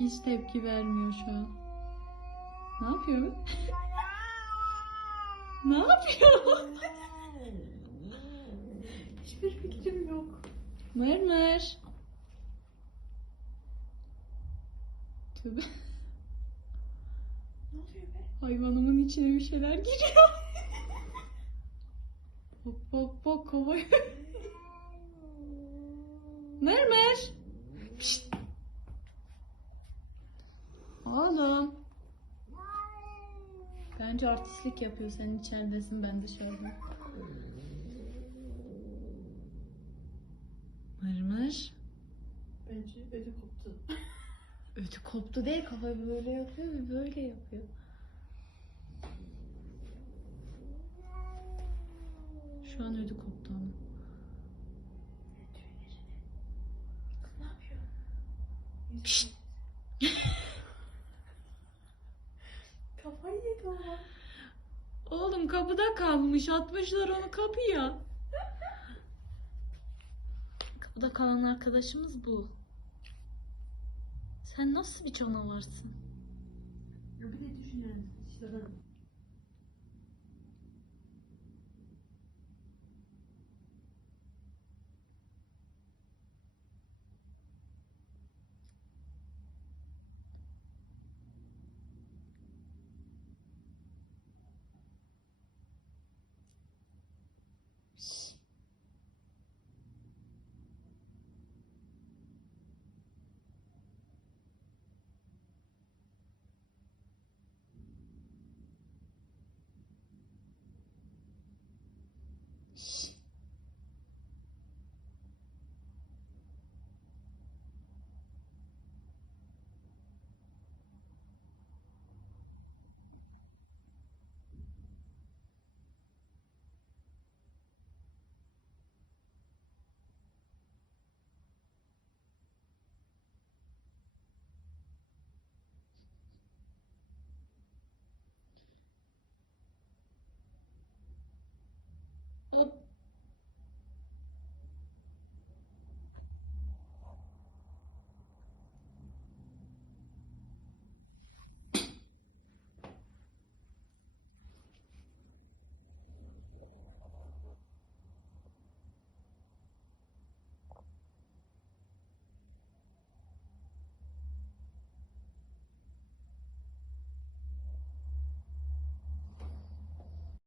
hiç tepki vermiyor şu an. Ne yapıyor? ne yapıyor? Hiçbir fikrim yok. Mermer. Tövbe. Ne oluyor be? Hayvanımın içine bir şeyler giriyor. bak bak bak kovaya. Mermer. Pişt. Oğlum. Bence artistlik yapıyor. Sen içeridesin ben dışarıda. Mermer. Bence ödü koptu. Ötü koptu değil kafayı böyle yapıyor ve böyle yapıyor. Şu an ödü koptu ama. Ne yapıyor? Pişt. Kafayı yedi ama. Oğlum kapıda kalmış. Atmışlar onu kapıya. Kapıda kalan arkadaşımız bu. Sen nasıl bir canavarsın? Ya bir de düşün yani. İşte ben